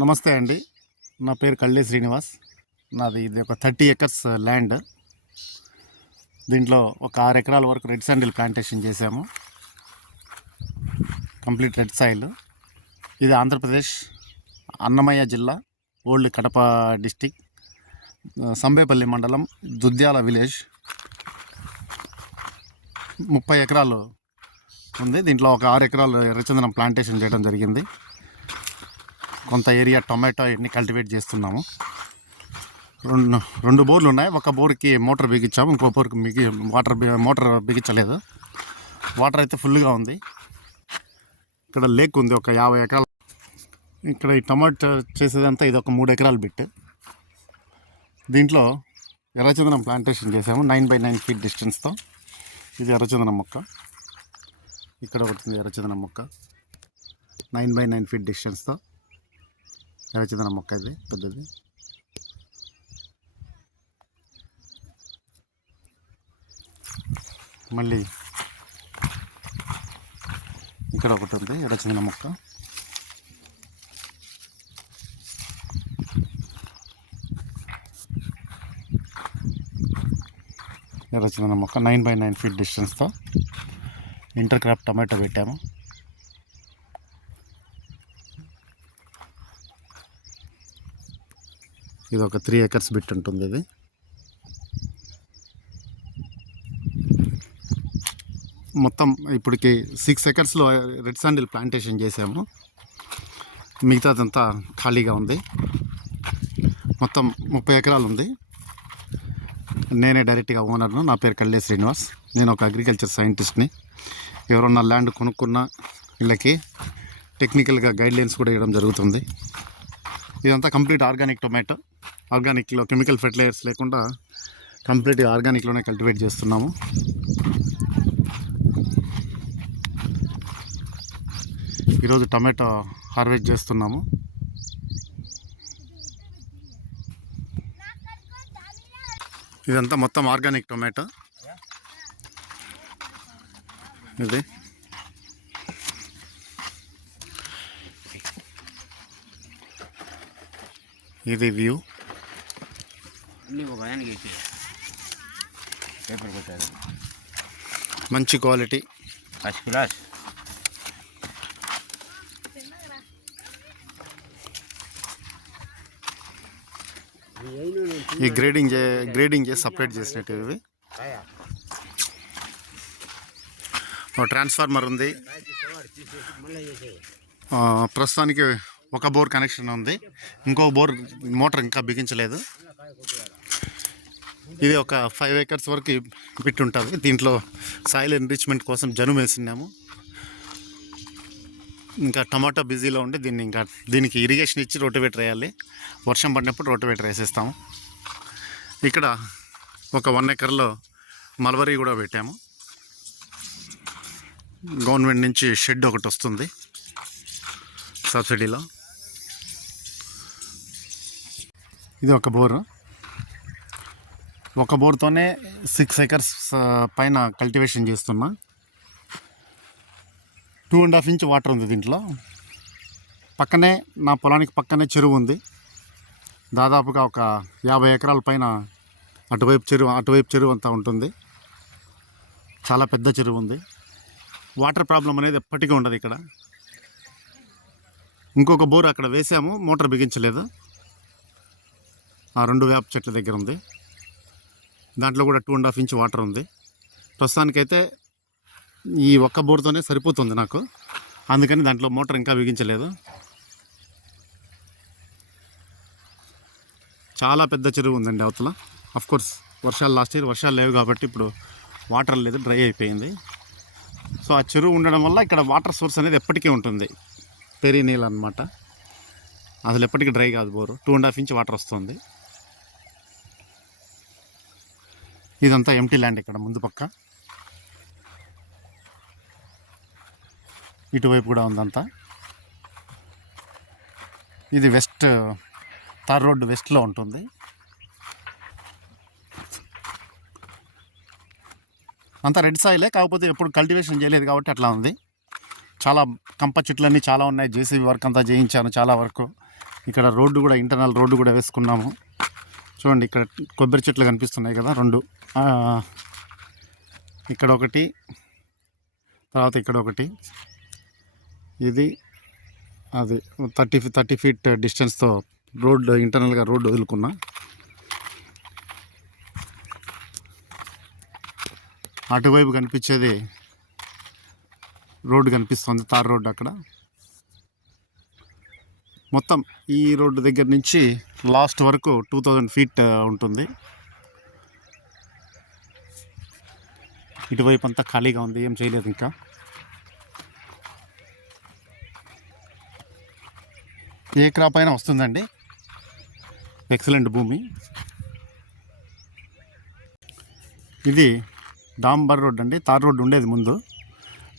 నమస్తే అండి. నా పేరు కళ్ళే శ్రీనివాస్. నాది ఇది ఒక థర్టీ ఎకర్స్ ల్యాండ్. దీంట్లో ఒక ఆరు ఎకరాల వరకు రెడ్ శాండిల్ ప్లాంటేషన్ చేశాము. Complete red soil. ఇది ఆంధ్రప్రదేశ్ అన్నమయ్య జిల్లా ఓల్డ్ కడప డిస్టిక్ సంబేపల్లి మండలం దుద్యాల విలేజ్. ముప్పై ఎకరాలు ఉంది. దీంట్లో ఒక ఆరు ఎకరాలు ఎర్రచందనం ప్లాంటేషన్ చేయడం జరిగింది. కొంత ఏరియా టొమాటో ఇవన్నీ కల్టివేట్ చేస్తున్నాము. రెండు రెండు బోర్లు ఉన్నాయి. ఒక బోర్కి మోటార్ బిగించాము. ఇంకో బోర్కి మిగి వాటర్ మోటార్ బిగించలేదు. వాటర్ అయితే ఫుల్గా ఉంది. ఇక్కడ లేక్ ఉంది. ఒక యాభై ఎకరాలు ఇక్కడ ఈ టొమాటో చేసేదంతా ఇది ఒక మూడు ఎకరాల బిట్ దీంట్లో ఎర్రచందనం ప్లాంటేషన్ చేసాము నైన్ బై నైన్ ఫీట్ డిస్టెన్స్తో. ఇది ఎర్రచందనం మొక్క. ఇక్కడ ఒకటి ఎర్రచందనం మొక్క. నైన్ బై నైన్ ఫీట్ డిస్టెన్స్తో. ఎర్రచందనం మొక్క ఇది పెద్దది. మళ్ళీ ఇక్కడ ఒకటి ఉంది ఎర్రచందనం మొక్క. ఎర్రచందనం మొక్క నైన్ బై నైన్ ఫీట్ డిస్టెన్స్తో ఇంటర్ క్రాప్ టమాటో పెట్టాము. ఇది ఒక త్రీ ఎకర్స్ బిట్ ఉంటుంది ఇది. మొత్తం ఇప్పటికి సిక్స్ ఎకర్స్లో రెడ్ శాండిల్ ప్లాంటేషన్ చేసాము మిగతాదంతా ఖాళీగా ఉంది. మొత్తం ముప్పై ఎకరాలు ఉంది. నేనే డైరెక్ట్గా ఓనర్ను నా పేరు కళ్ళే శ్రీనివాస్. నేను ఒక అగ్రికల్చర్ సైంటిస్ట్ని ఎవరన్నా ల్యాండ్ కొనుక్కున్న వీళ్ళకి టెక్నికల్గా గైడ్లైన్స్ కూడా ఇవ్వడం జరుగుతుంది. ఇదంతా కంప్లీట్ ఆర్గానిక్ టొమాటో ఆర్గానిక్లో కెమికల్ ఫెర్టిలైజర్స్ లేకుండా కంప్లీట్గా ఆర్గానిక్లోనే కల్టివేట్ చేస్తున్నాము. ఈరోజు టమాటో హార్వెస్ట్ చేస్తున్నాము. ఇదంతా మొత్తం ఆర్గానిక్ టొమాటో. ఇది. ఇది వ్యూ. అన్నీ ఒక ఆయనకి ఎక్కి పేపర్ కొట్టారు మంచి క్వాలిటీ. ఫస్ట్ క్లాస్ ఈ గ్రేడింగ్ చే గ్రేడింగ్ చేసి సపరేట్ చేసినట్టు ఇవి. ట్రాన్స్ఫార్మర్ ఉంది. ఆ, ప్రస్తుతానికి ఒక బోర్ కనెక్షన్ ఉంది. ఇంకో బోర్ మోటార్ ఇంకా బిగించలేదు. ఇది ఒక ఫైవ్ ఏకర్స్ వరకు బిట్ ఉంటుంది. దీంట్లో సాయిల్ ఎన్రిచ్మెంట్ కోసం జనుము వేసినాము. ఇంకా టమాటా బిజీలో ఉండి దీన్ని ఇంకా దీనికి ఇరిగేషన్ ఇచ్చి రోటివేటర్ వేయాలి. వర్షం పడినప్పుడు రోటివేటర్ వేసేస్తాము. ఇక్కడ ఒక వన్ ఎకర్లో మల్బరీ కూడా పెట్టాము. గవర్నమెంట్ నుంచి షెడ్ ఒకటి వస్తుంది. సబ్సిడీలో. ఇది ఒక బోరు. ఒక బోర్తోనే సిక్స్ ఎకర్స్ పైన కల్టివేషన్ చేస్తున్నా. Two and half inch water ఉంది దీంట్లో. పక్కనే నా పొలానికి పక్కనే చెరువు ఉంది. దాదాపుగా ఒక యాభై ఎకరాల పైన అటువైపు చెరువు అటువైపు చెరువు అంతా ఉంటుంది. చాలా పెద్ద చెరువు ఉంది. వాటర్ ప్రాబ్లం అనేది ఎప్పటికీ ఉండదు ఇక్కడ. ఇంకొక బోర్ అక్కడ వేసాము మోటార్ బిగించలేదు. రెండు వేప చెట్ల దగ్గర ఉంది. దాంట్లో కూడా two and half inch water ఉంది. ప్రస్తుతానికైతే ఈ ఒక్క బోర్తోనే సరిపోతుంది నాకు. అందుకని దాంట్లో మోటార్ ఇంకా బిగించలేదు. చాలా పెద్ద చెరువు ఉందండి అవతల. అఫ్ కోర్స్ వర్షాలు లాస్ట్ ఇయర్ వర్షాలు లేవు కాబట్టి ఇప్పుడు వాటర్ లేదు డ్రై అయిపోయింది. సో ఆ చెరువు ఉండడం వల్ల ఇక్కడ వాటర్ సోర్స్ అనేది ఎప్పటికీ ఉంటుంది. పెరిగి నీళ్ళు అనమాట అసలు ఎప్పటికీ డ్రై కాదు bore. Two and half inch water వస్తుంది. ఇదంతా ఎంటీ ల్యాండ్ ఇక్కడ ముందు పక్క. ఇటువైపు కూడా ఉందంతా. ఇది వెస్ట్ తార్ రోడ్డు వెస్ట్లో ఉంటుంది. అంతా రెడ్ సాయిలే కాకపోతే ఎప్పుడు కల్టివేషన్ చేయలేదు కాబట్టి అట్లా ఉంది. చాలా కంప చెట్లన్నీ చాలా ఉన్నాయి. జేసీబీ వర్క్ అంతా చేయించాను చాలా వరకు. ఇక్కడ రోడ్డు కూడా ఇంటర్నల్ రోడ్డు కూడా వేసుకున్నాము. చూడండి ఇక్కడ కొబ్బరి చెట్లు కనిపిస్తున్నాయి కదా రెండు. ఇక్కడ ఒకటి తర్వాత ఇక్కడ ఒకటి. ఇది అది థర్టీ థర్టీ ఫీట్ డిస్టెన్స్తో రోడ్డు ఇంటర్నల్గా రోడ్డు వదులుకున్నా. అటువైపు కనిపించేది రోడ్డు కనిపిస్తుంది తార్ రోడ్డు అక్కడ. మొత్తం ఈ రోడ్డు దగ్గర నుంచి లాస్ట్ వరకు టూ థౌజండ్ ఫీట్ ఉంటుంది. ఇటువైపు అంతా ఖాళీగా ఉంది ఏం చేయలేదు ఇంకా. ఏ క్రాప్ అయినా వస్తుందండి. ఎక్సలెంట్ భూమి. ఇది డాంబర్ రోడ్ అండి. తార్ రోడ్ ఉండేది ముందు.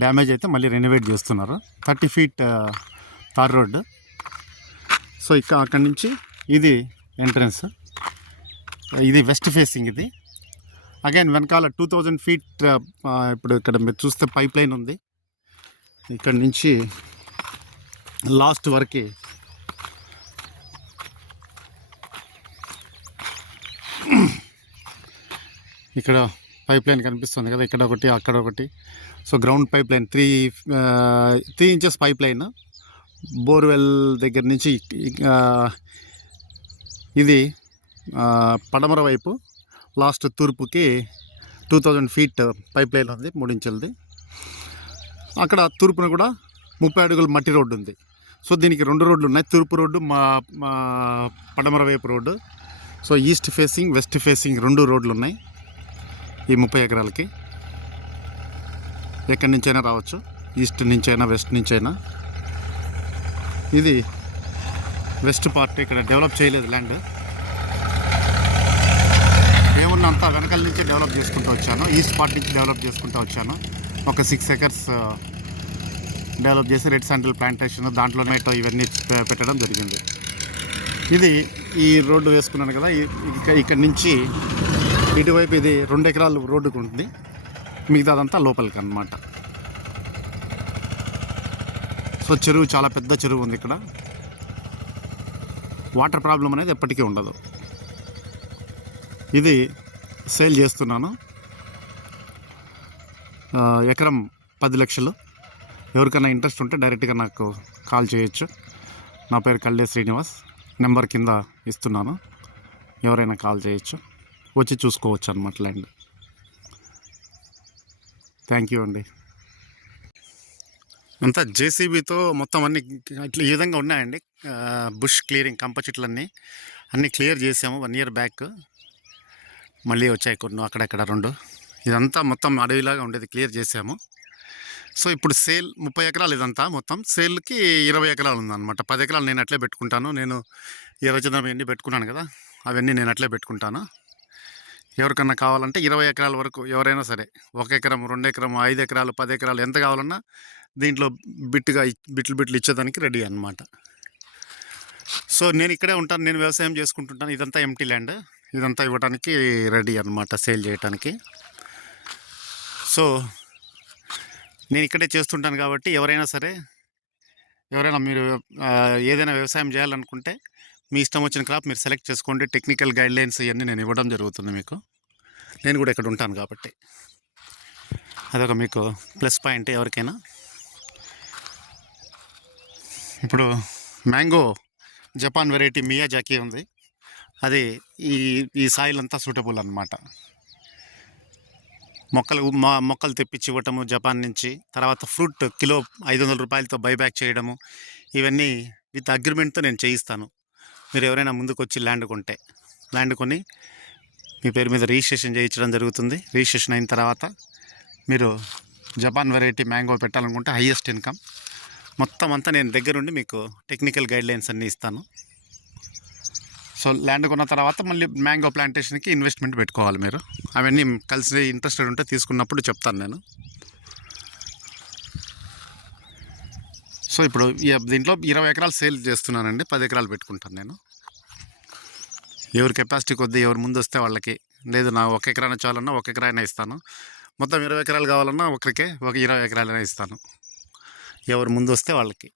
డ్యామేజ్ అయితే మళ్ళీ రెనోవేట్ చేస్తున్నారు. Thirty feet tar road. So ఇక అక్కడి నుంచి ఇది ఎంట్రన్స్ ఇది వెస్ట్ ఫేసింగ్ ఇది. అగైన్ వెనకాల టూ థౌజండ్ ఫీట్ ఇప్పుడు ఇక్కడ మీరు చూస్తే పైప్ లైన్ ఉంది. ఇక్కడ నుంచి లాస్ట్ వరకు ఇక్కడ పైప్ లైన్ కనిపిస్తుంది కదా ఇక్కడ ఒకటి అక్కడ ఒకటి. So ground pipe line three three inches pipe line borewell దగ్గర నుంచి uh, ఇది పడమర వైపు last తూర్పుకి two thousand feet pipe line ఉంది మూడించెలది. అక్కడ తూర్పున కూడా ముప్పై అడుగుల మట్టి రోడ్డు ఉంది. సో దీనికి రెండు రోడ్లు ఉన్నాయి. తూర్పు రోడ్డు మా మా పడమర వైపు road. So east facing west facing రెండు రోడ్లు ఉన్నాయి ఈ ముప్పై ఎకరాలకి. ఎక్కడి నుంచైనా రావచ్చు. ఈస్ట్ నుంచైనా వెస్ట్ నుంచైనా. ఇది వెస్ట్ పార్ట్ ఇక్కడ డెవలప్ చేయలేదు ల్యాండ్. ఏమున్నా అంతా వెనకాల నుంచి డెవలప్ చేసుకుంటూ వచ్చాను. ఈస్ట్ పార్ట్ నుంచి డెవలప్ చేసుకుంటూ వచ్చాను. ఒక సిక్స్ ఎకర్స్ డెవలప్ చేసి రెడ్ శాండిల్ ప్లాంటేషన్ దాంట్లోనే ఇవన్నీ పెట్టడం జరిగింది. ఇది ఈ రోడ్డు వేసుకున్నాను కదా ఇక్కడ నుంచి ఇటువైపు ఇది రెండు ఎకరాలు రోడ్డుకు ఉంటుంది. మిగతాదంతా లోపలికి అన్నమాట. సో చెరువు చాలా పెద్ద చెరువు ఉంది ఇక్కడ. వాటర్ ప్రాబ్లం అనేది ఎప్పటికీ ఉండదు. ఇది సేల్ చేస్తున్నాను. ఎకరం పది లక్షలు. ఎవరికైనా ఇంట్రెస్ట్ ఉంటే డైరెక్ట్గా నాకు కాల్ చేయొచ్చు. నా పేరు కళ్ళే శ్రీనివాస్. నెంబర్ కింద ఇస్తున్నాను. ఎవరైనా కాల్ చేయొచ్చు. వచ్చి చూసుకోవచ్చు అనమాట ల్యాండ్. థ్యాంక్ యూ అండి. అంతా జేసీబీతో మొత్తం అన్ని ఇట్లా ఈ విధంగా ఉన్నాయండి. బుష్ క్లియరింగ్ కంప చెట్లన్నీ అన్నీ క్లియర్ చేసాము. వన్ ఇయర్ బ్యాక్ మళ్ళీ వచ్చాయి కొన్ని అక్కడక్కడ రెండు. ఇదంతా మొత్తం అడవిలాగా ఉండేది. క్లియర్ చేసాము. సో ఇప్పుడు సేల్ ముప్పై ఎకరాలు ఇదంతా మొత్తం. సేల్కి ఇరవై ఎకరాలు ఉందన్నమాట. పది ఎకరాలు నేను అట్లే పెట్టుకుంటాను. నేను ఇరవై చంద్రం ఎన్ని పెట్టుకున్నాను కదా అవన్నీ నేను అట్లే పెట్టుకుంటాను. ఎవరికన్నా కావాలంటే ఇరవై ఎకరాల వరకు ఎవరైనా సరే ఒక ఎకరం రెండు ఎకరం ఐదు ఎకరాలు పది ఎకరాలు ఎంత కావాలన్నా దీంట్లో బిట్టుగా బిట్లు బిట్లు ఇచ్చేదానికి రెడీ అనమాట సో నేను ఇక్కడే ఉంటాను. నేను వ్యవసాయం చేసుకుంటుంటాను. ఇదంతా ఎంటీ ల్యాండ్. ఇదంతా ఇవ్వడానికి రెడీ అన్నమాట సేల్ చేయడానికి సో నేను ఇక్కడే చేస్తుంటాను కాబట్టి ఎవరైనా సరే ఎవరైనా మీరు ఏదైనా వ్యవసాయం చేయాలనుకుంటే మీ ఇష్టం వచ్చిన క్రాప్ మీరు సెలెక్ట్ చేసుకోండి. టెక్నికల్ గైడ్లైన్స్ ఇవన్నీ నేను ఇవ్వడం జరుగుతుంది మీకు. నేను కూడా ఇక్కడ ఉంటాను కాబట్టి. అదొక మీకు ప్లస్ పాయింట్ ఎవరికైనా. ఇప్పుడు mango Japan variety Miyazaki ఉంది. అది ఈ ఈ సాయిల్ అంతా సూటబుల్ అనమాట మొక్కలు మా మొక్కలు తెప్పించి ఇవ్వటము జపాన్ నుంచి తర్వాత ఫ్రూట్ కిలో ఐదు వందల రూపాయలతో బైబ్యాక్ చేయడము ఇవన్నీ విత్ అగ్రిమెంట్తో నేను చేయిస్తాను. మీరు ఎవరైనా ముందుకు వచ్చి ల్యాండ్ కొంటే ల్యాండ్ కొని మీ పేరు మీద రిజిస్ట్రేషన్ చేయించడం జరుగుతుంది. రిజిస్ట్రేషన్ అయిన తర్వాత మీరు జపాన్ వెరైటీ మ్యాంగో పెట్టాలనుకుంటే హయ్యెస్ట్ ఇన్కమ్. మొత్తం అంతా నేను దగ్గరుండి మీకు టెక్నికల్ గైడ్లైన్స్ అన్నీ ఇస్తాను. సో ల్యాండ్ కొన్న తర్వాత మళ్ళీ మ్యాంగో ప్లాంటేషన్కి ఇన్వెస్ట్మెంట్ పెట్టుకోవాలి మీరు. అవన్నీ కలిసి ఇంట్రెస్టెడ్ ఉంటే తీసుకున్నప్పుడు చెప్తాను నేను. సో ఇప్పుడు దీంట్లో ఇరవై ఎకరాలు సేల్ చేస్తున్నానండి. పది ఎకరాలు పెట్టుకుంటాను నేను. ఎవరి కెపాసిటీ కొద్దీ ఎవరు ముందు వస్తే వాళ్ళకి. లేదు నా ఒక ఎకరాన చాలన్నా ఒక ఎకరైనా ఇస్తాను. మొత్తం ఇరవై ఎకరాలు కావాలన్నా ఒకరికే ఒక ఇరవై ఎకరాలైనా ఇస్తాను. ఎవరు ముందు వస్తే వాళ్ళకి.